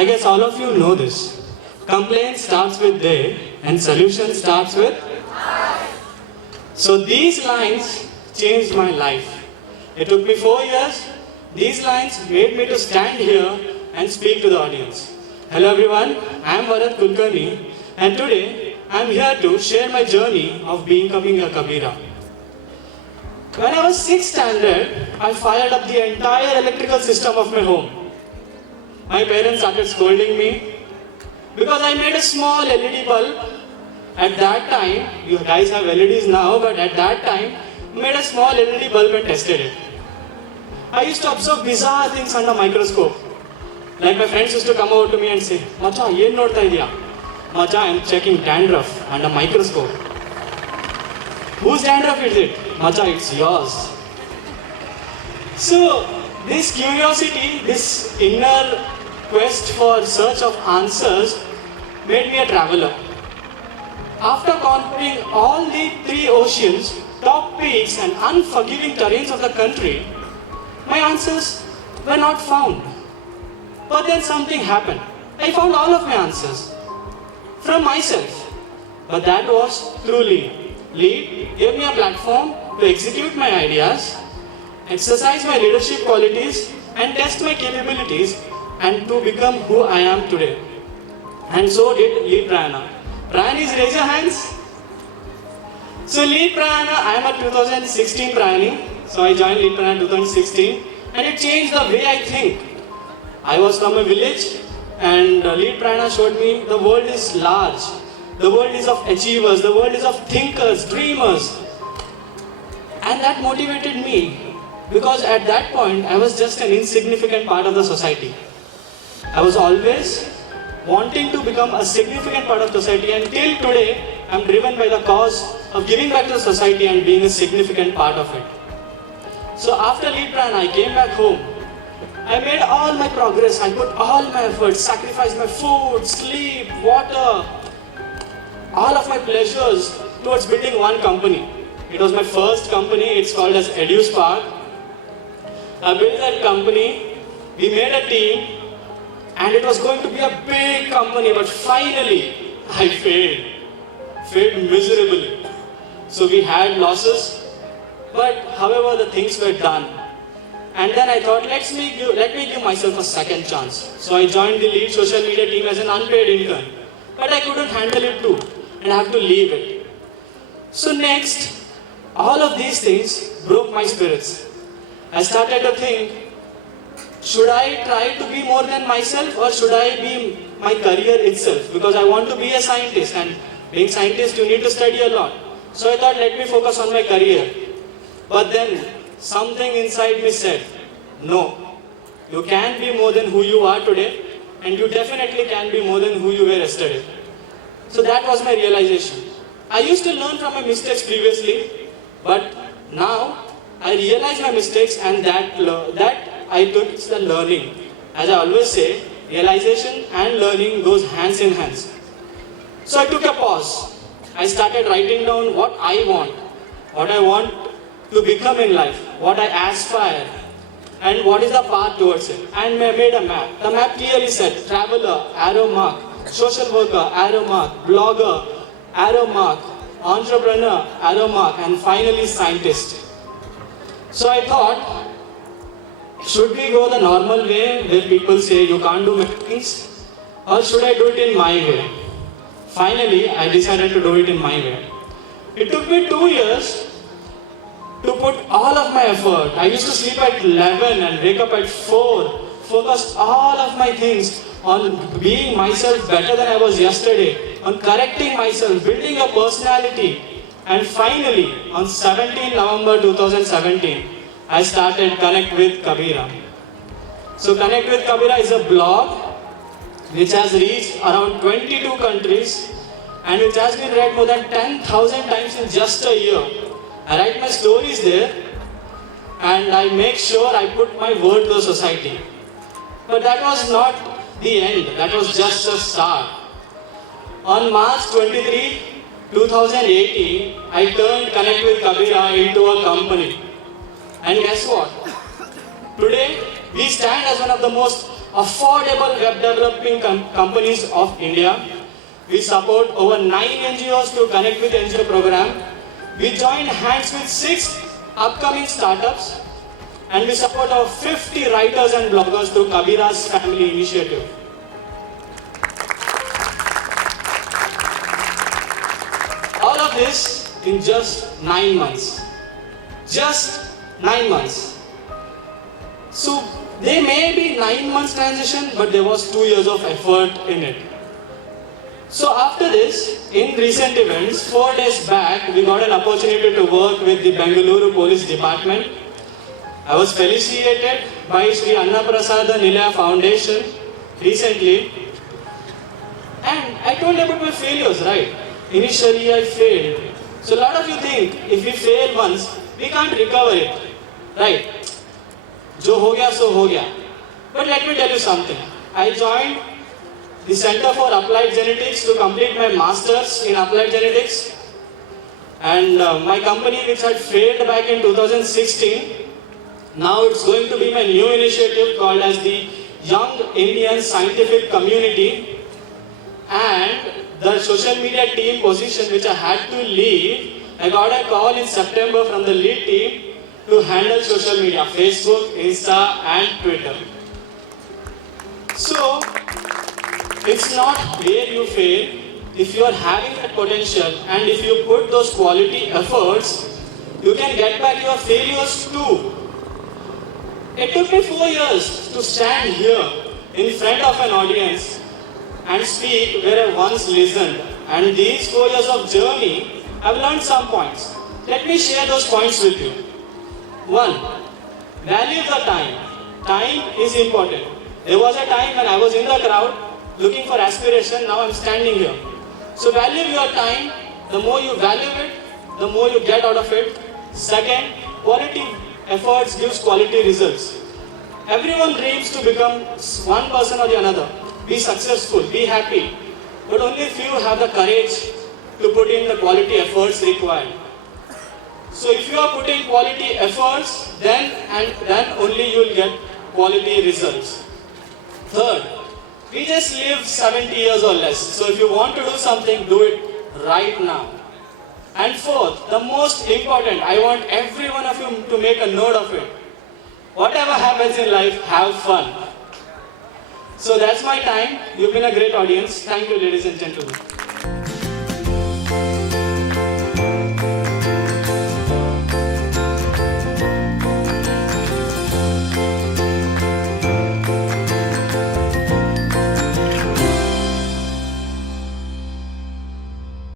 I guess all of you know this. Complaint starts with they and solution starts with I. So these lines changed my life. It took me 4 years. These lines made me to stand here and speak to the audience. Hello everyone, I am Varadh Kulkarni and today I am here to share my journey of becoming a KABIRA. When I was 6th standard, I fired up the entire electrical system of my home. My parents started scolding me because I made a small LED bulb. At that time, you guys have LEDs now, but at that time, I made a small LED bulb and tested it. I used to observe bizarre things under microscope. Like my friends used to come over to me and say, "Macha, yen nodta idya?" "Macha, I am checking dandruff under microscope." "Whose dandruff is it?" "Macha, it's yours." So, this curiosity, this inner quest for search of answers made me a traveler. After conquering all the 3 oceans, top peaks and unforgiving terrains of the country, my answers were not found. But then something happened. I found all of my answers from myself. But that was through LEAD. LEAD gave me a platform to execute my ideas, exercise my leadership qualities, and test my capabilities and to become who I am today. And so did LEAD Prayana. Prayanis, raise your hands. So LEAD Prayana, I am a 2016 Prayani. So I joined LEAD Prayana 2016 and it changed the way I think. I was from a village and LEAD Prayana showed me the world is large. The world is of achievers, the world is of thinkers, dreamers. And that motivated me because at that point I was just an insignificant part of the society. I was always wanting to become a significant part of society and till today I am driven by the cause of giving back to society and being a significant part of it. So after LEAD Prayana, I came back home. I made all my progress, I put all my efforts, sacrificed my food, sleep, water, all of my pleasures towards building one company. It was my first company, it's called as EduSpark. I built that company, we made a team, and it was going to be a big company, but finally, I failed miserably. So we had losses, but however the things were done. And then I thought, let me give myself a second chance. So I joined the LEAD social media team as an unpaid intern. But I couldn't handle it too, and I have to leave it. So next, all of these things broke my spirits. I started to think, should I try to be more than myself or should I be my career itself? Because I want to be a scientist and being a scientist you need to study a lot. So I thought let me focus on my career. But then something inside me said, no, you can be more than who you are today and you definitely can be more than who you were yesterday. So that was my realization. I used to learn from my mistakes previously, but now I realize my mistakes and that I took the learning. As I always say, realization and learning goes hands in hands. So I took a pause. I started writing down what I want to become in life, what I aspire, and what is the path towards it. And I made a map. The map clearly said, traveler, arrow mark, social worker, arrow mark, blogger, arrow mark, entrepreneur, arrow mark, and finally scientist. So I thought, should we go the normal way where people say you can't do many things, or should I do it in my way? Finally, I decided to do it in my way. It took me 2 years to put all of my effort. I used to sleep at 11 and wake up at 4, focused all of my things on being myself better than I was yesterday, on correcting myself, building a personality. And finally, on 17 November 2017, I started Connect with KABIRA. So Connect with KABIRA is a blog which has reached around 22 countries and which has been read more than 10,000 times in just a year. I write my stories there and I make sure I put my word to the society. But that was not the end, that was just a start. On March 23, 2018, I turned Connect with KABIRA into a company. And guess what? Today, we stand as one of the most affordable web developing companies of India. We support over 9 NGOs to connect with NGO program. We joined hands with 6 upcoming startups, and we support over 50 writers and bloggers through KABIRA's family initiative. All of this in just 9 months. Just 9 months. So they may be 9 months transition, but there was 2 years of effort in it. So after this, in recent events, 4 days back, we got an opportunity to work with the Bengaluru Police Department. I was felicitated by Sri Annaprasada Nilaya Foundation recently. And I told about my failures, right? Initially I failed. So a lot of you think, if we fail once, we can't recover it, right? Jo ho gaya, so ho gaya. But let me tell you something. I joined the Center for Applied Genetics to complete my Masters in Applied Genetics. And my company, which had failed back in 2016, now it's going to be my new initiative called as the Young Indian Scientific Community. And the social media team position which I had to leave, I got a call in September from the LEAD team to handle social media, Facebook, Insta and Twitter. So, it's not where you fail. If you are having that potential and if you put those quality efforts, you can get back your failures too. It took me 4 years to stand here in front of an audience and speak where I once listened. And these 4 years of journey, I've learned some points. Let me share those points with you. 1. Value the time. Time is important. There was a time when I was in the crowd looking for aspiration, now I'm standing here. So value your time. The more you value it, the more you get out of it. Second, quality efforts gives quality results. Everyone dreams to become one person or the another. Be successful, be happy. But only few have the courage to put in the quality efforts required. So if you are putting quality efforts, then only you will get quality results. Third, we just live 70 years or less. So if you want to do something, do it right now. And fourth, the most important, I want every one of you to make a note of it. Whatever happens in life, have fun. So that's my time. You've been a great audience. Thank you, ladies and gentlemen.